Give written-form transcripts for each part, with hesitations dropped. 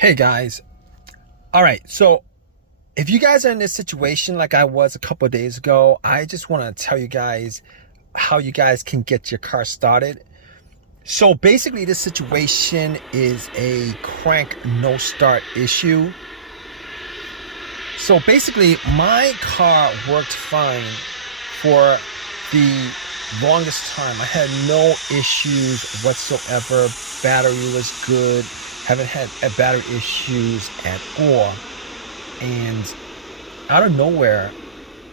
Hey guys. All right. So if you guys are in this situation like I was a couple of days ago, I just want to tell you guys how you guys can get your car started. So basically this situation is a crank no start issue. So basically my car worked fine for the longest time. I had no issues whatsoever. Battery was good. Haven't had battery issues at all. And out of nowhere,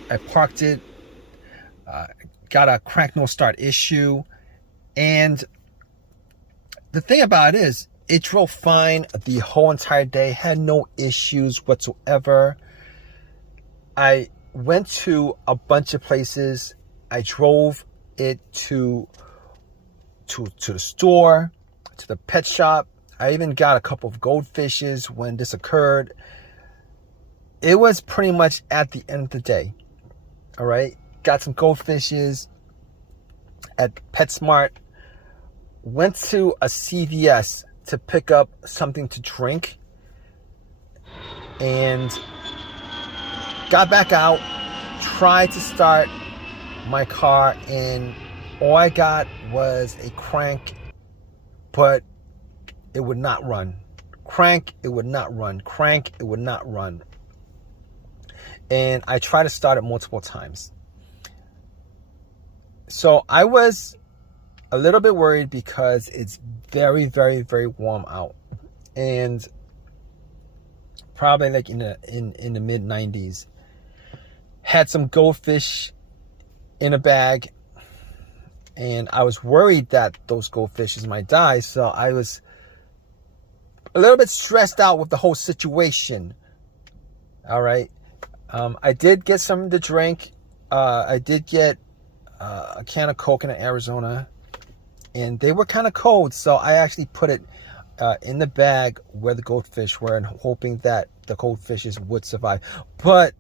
I parked it, got a crank no start issue. And the thing about it is, it drove fine the whole entire day, had no issues whatsoever. I went to a bunch of places. I drove it to the store, to the pet shop. I even got a couple of goldfishes when this occurred. It was pretty much at the end of the day. All right. Got some goldfishes at PetSmart. Went to a CVS to pick up something to drink. And got back out. Tried to start my car. And all I got was a crank. But it would not run. Crank, it would not run. Crank, it would not run. And I tried to start it multiple times. So I was a little bit worried because it's very, very, very warm out. And probably like in the mid 90s. Had some goldfish in a bag. And I was worried that those goldfishes might die. So I was a little bit stressed out with the whole situation. All right. I did get something to drink. I did get a can of Coke in Arizona. And they were kind of cold. So I actually put it in the bag where the goldfish were and hoping that the goldfishes would survive. But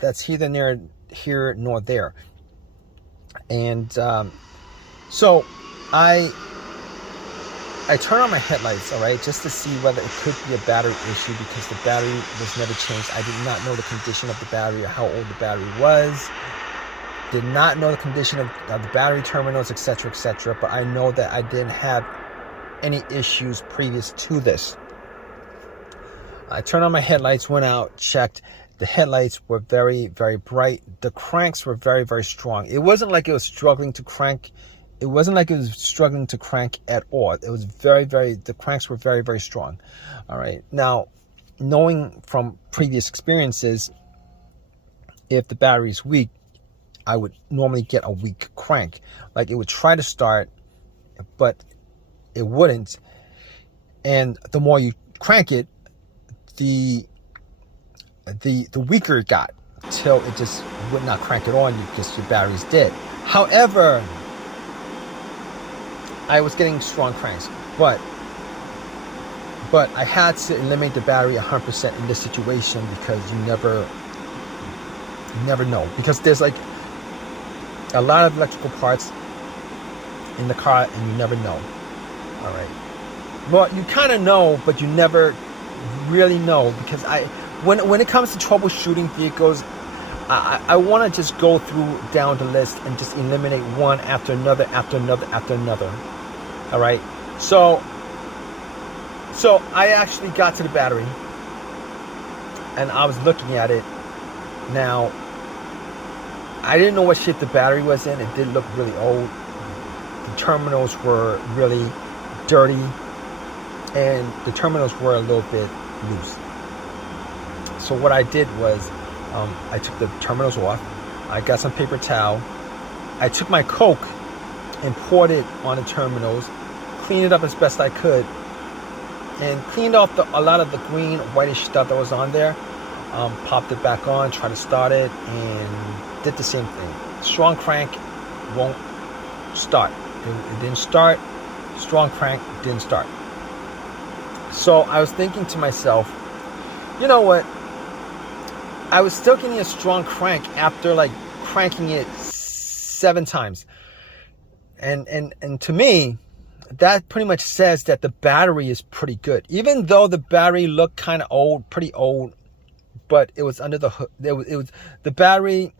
that's neither here nor there. And so I turned on my headlights, all right, just to see whether it could be a battery issue because the battery was never changed. I did not know the condition of the battery or how old the battery was. Did not know the condition of the battery terminals, etc., etc. But I know that I didn't have any issues previous to this. I turned on my headlights, went out, checked. The headlights were very, very bright. The cranks were very, very strong. It wasn't like it was struggling to crank. It wasn't like it was struggling to crank at all. It was the cranks were very, very strong. All right. Now, knowing from previous experiences, if the battery is weak, I would normally get a weak crank. Like it would try to start, but it wouldn't. And the more you crank it, the weaker it got till it just would not crank it on. Your battery's dead. However, I was getting strong cranks, but I had to eliminate the battery 100% in this situation because you never know, because there's like a lot of electrical parts in the car and you never know. All right. Well, you kind of know, but you never really know because when it comes to troubleshooting vehicles, I want to just go down the list and just eliminate one after another, after another, after another. All right. So I actually got to the battery and I was looking at it. Now, I didn't know what shape the battery was in. It did look really old. The terminals were really dirty and the terminals were a little bit loose. So what I did was I took the terminals off. I got some paper towel. I took my Coke and poured it on the terminals, cleaned it up as best I could, and cleaned off a lot of the green, whitish stuff that was on there. Popped it back on, tried to start it, and did the same thing. Strong crank won't start. It didn't start. Strong crank didn't start. So I was thinking to myself, you know what? I was still getting a strong crank after like cranking it 7 times. And to me, that pretty much says that the battery is pretty good. Even though the battery looked kind of old, pretty old, but it was under the hood. It was the battery.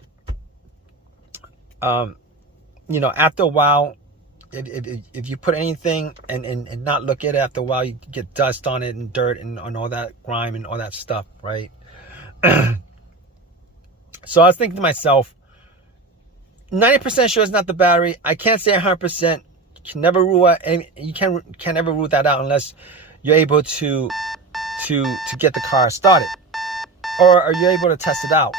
You know, after a while, if you put anything and not look at it after a while, you get dust on it and dirt and all that grime and all that stuff, right? So I was thinking to myself, 90% sure it's not the battery. I can't say 100%. You can never rule out, you can never rule that out unless you're able to get the car started, or are you able to test it out.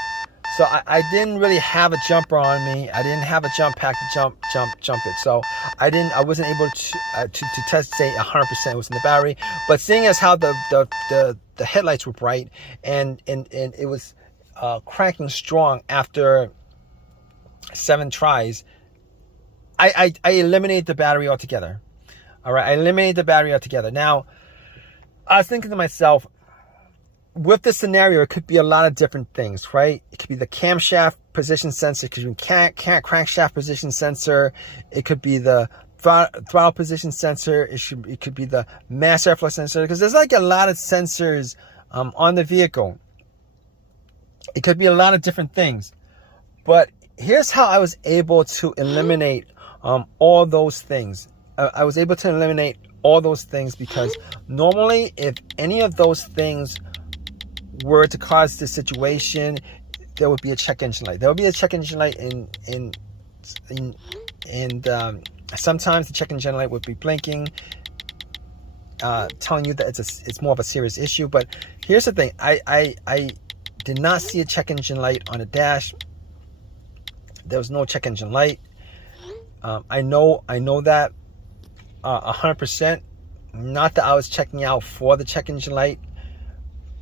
So I didn't really have a jumper on me. I didn't have a jump pack to jump it. So I wasn't able to test, say 100% it was in the battery. But seeing as how the headlights were bright and it was cranking strong after 7 tries, I eliminated the battery altogether. All right, I eliminated the battery altogether. Now, I was thinking to myself, with this scenario, it could be a lot of different things, right? It could be the camshaft position sensor, it could be crankshaft position sensor, it could be the throttle position sensor, it could be the mass airflow sensor, because there's like a lot of sensors on the vehicle. It could be a lot of different things. But here's how I was able to eliminate all those things. I was able to eliminate all those things because normally if any of those things were to cause this situation, there would be a check engine light. There would be a check engine light and sometimes the check engine light would be blinking, telling you that it's more of a serious issue. But here's the thing: I did not see a check engine light on the dash. There was no check engine light. I know that 100%. Not that I was checking out for the check engine light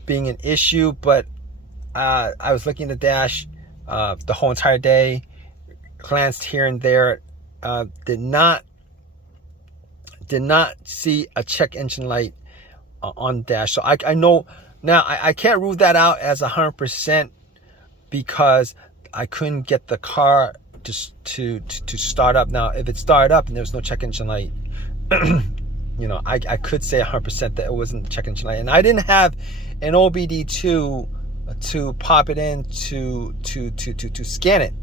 being an issue, but I was looking at the dash the whole entire day, glanced here and there, did not see a check engine light on the dash. So I know now I can't rule that out as 100% because I couldn't get the car to start up. Now if it started up and there was no check engine light, you know, I could say 100% that it wasn't the check engine light. And I didn't have an OBD2 to pop it in to scan it.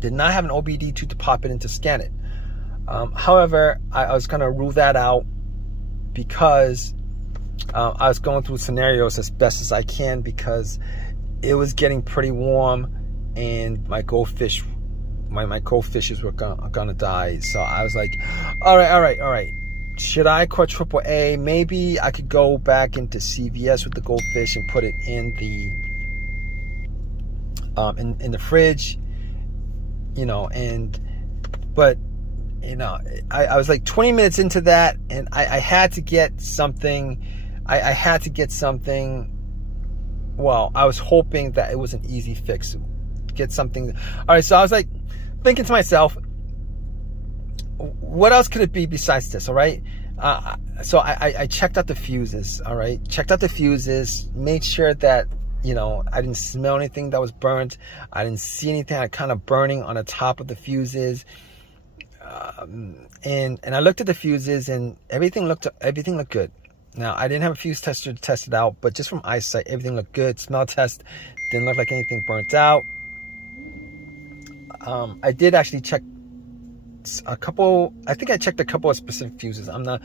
Did not have an OBD2 to pop it in to scan it. However, I was going to rule that out because I was going through scenarios as best as I can because it was getting pretty warm and my goldfish my goldfishes were gonna die. So I was like, all right. Should I call AAA? Maybe I could go back into CVS with the goldfish and put it in the fridge, you know. But you know, I was like 20 minutes into that, and I had to get something. I had to get something. Well, I was hoping that it was an easy fix. Get something. All right, so I was like thinking to myself, what else could it be besides this? All right. So I checked out the fuses. All right. Checked out the fuses, made sure that, you know, I didn't smell anything that was burnt. I didn't see anything kind of burning on the top of the fuses. And I looked at the fuses and everything looked good. Now, I didn't have a fuse tester to test it out, but just from eyesight, everything looked good. Smell test didn't look like anything burnt out. I did actually check a couple. I think I checked a couple of specific fuses. I'm not,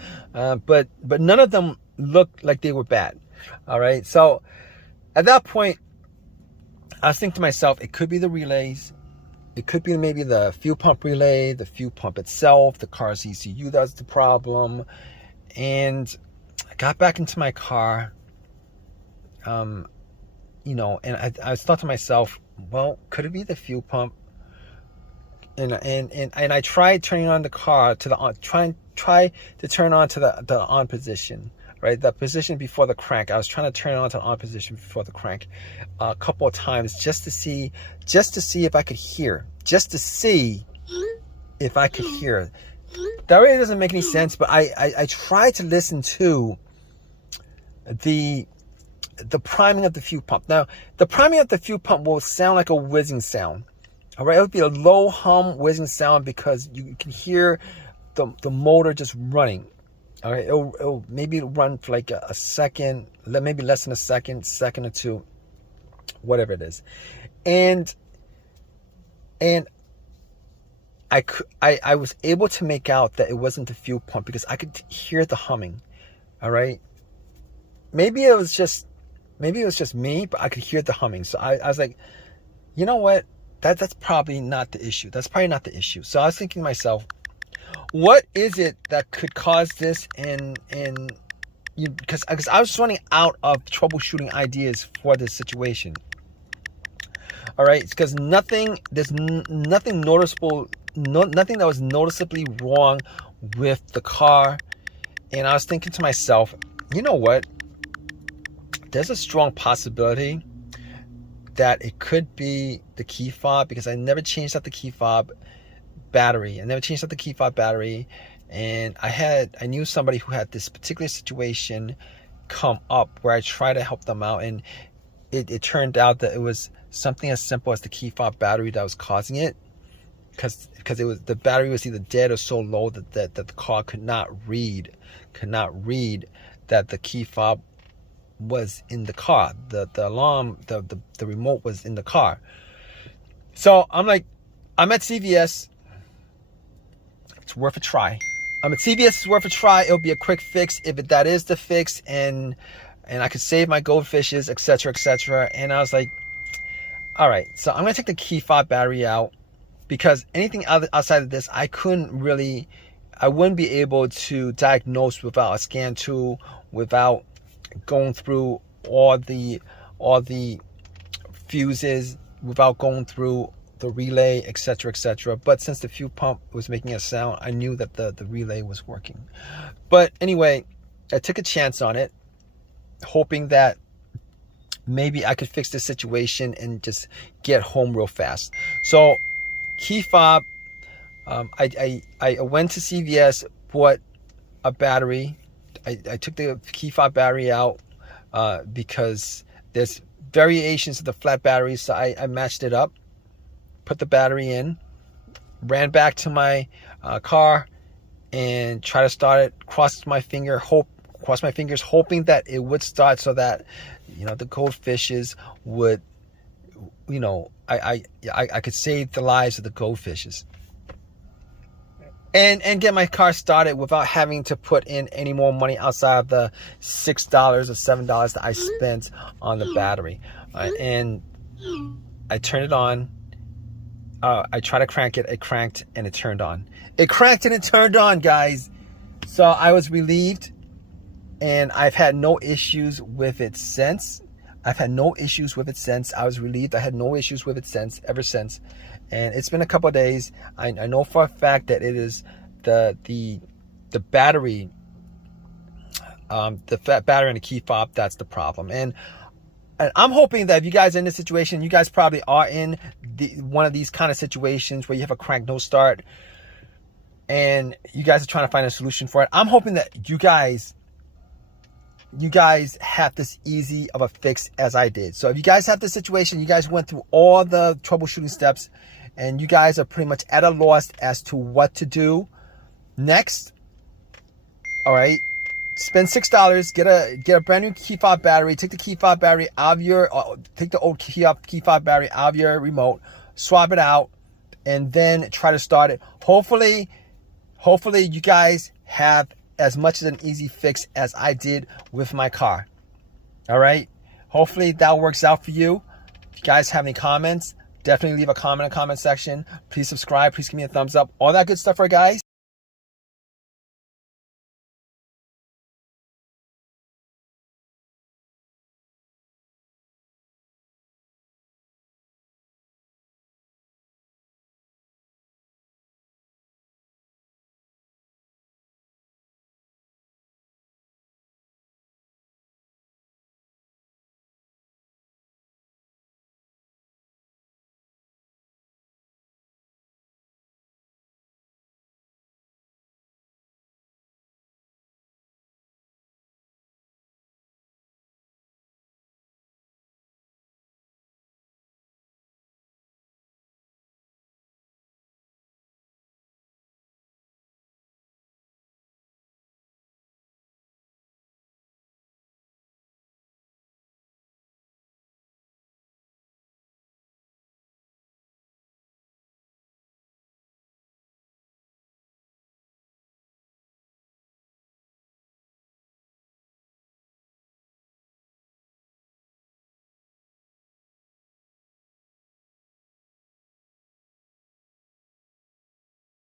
but none of them looked like they were bad. All right. So at that point, I was thinking to myself, it could be the relays. It could be maybe the fuel pump relay, the fuel pump itself, the car's ECU that's the problem. And I got back into my car, you know, and I thought to myself, well, could it be the fuel pump? And I tried turning on the car to the on, try to turn on to the on position, right? The position before the crank. I was trying to turn it on to the on position before the crank a couple of times just to see if I could hear, That really doesn't make any sense, but I tried to listen to the priming of the fuel pump. Now, the priming of the fuel pump will sound like a whizzing sound. All right, it would be a low hum whizzing sound because you can hear the motor just running. All right, it'll maybe run for like a second, maybe less than a second or two, whatever it is, and I was able to make out that it wasn't the fuel pump because I could hear the humming. All right, maybe it was just me, but I could hear the humming. So I was like, you know what? That's probably not the issue. That's probably not the issue. So I was thinking to myself, what is it that could cause this? Because I was running out of troubleshooting ideas for this situation. All right, because there's nothing noticeable, nothing that was noticeably wrong with the car. And I was thinking to myself, you know what? There's a strong possibility that it could be the key fob, because I never changed out the key fob battery. And I knew somebody who had this particular situation come up where I tried to help them out, and it turned out that it was something as simple as the key fob battery that was causing it, because the battery was either dead or so low that the car could not read that the key fob was in the car. The alarm, the remote was in the car. So I'm at CVS. It's worth a try. I'm at CVS. It's worth a try. It'll be a quick fix if that is the fix, and I could save my goldfishes, etc., etc. And I was like, all right, so I'm gonna take the key fob battery out, because anything outside of this, I wouldn't be able to diagnose without a scan tool, without going through all the fuses, without going through the relay, etc., etc. But since the fuel pump was making a sound, I knew that the relay was working. But anyway, I took a chance on it, hoping that maybe I could fix the situation and just get home real fast. So key fob, I went to CVS, bought a battery. I took the key fob battery out because there's variations of the flat batteries, so I matched it up, put the battery in, ran back to my car and tried to start it. Crossed my fingers, hoping that it would start, so that the goldfishes would, I could save the lives of the goldfishes and get my car started without having to put in any more money outside of the $6 or $7 that I spent on the battery. And I turned it on. I tried to crank it. It cranked and it turned on. It cranked and it turned on, guys. So I was relieved, and I've had no issues with it since. I was relieved. I had no issues with it ever since. And it's been a couple of days. I know for a fact that it is the battery, the fat battery and the key fob that's the problem. And I'm hoping that if you guys are in this situation, you guys probably are in one of these kind of situations where you have a crank no start, and you guys are trying to find a solution for it. I'm hoping that you guys have this easy of a fix as I did. So if you guys have this situation, you guys went through all the troubleshooting steps, and you guys are pretty much at a loss as to what to do next. All right, spend $6, get a brand new key fob battery. Take the key fob battery out of take the old key fob battery out of your remote, swap it out, and then try to start it. Hopefully you guys have as much as an easy fix as I did with my car. All right, hopefully that works out for you. If you guys have any comments, definitely leave a comment in the comment section. Please subscribe. Please give me a thumbs up. All that good stuff, right, guys?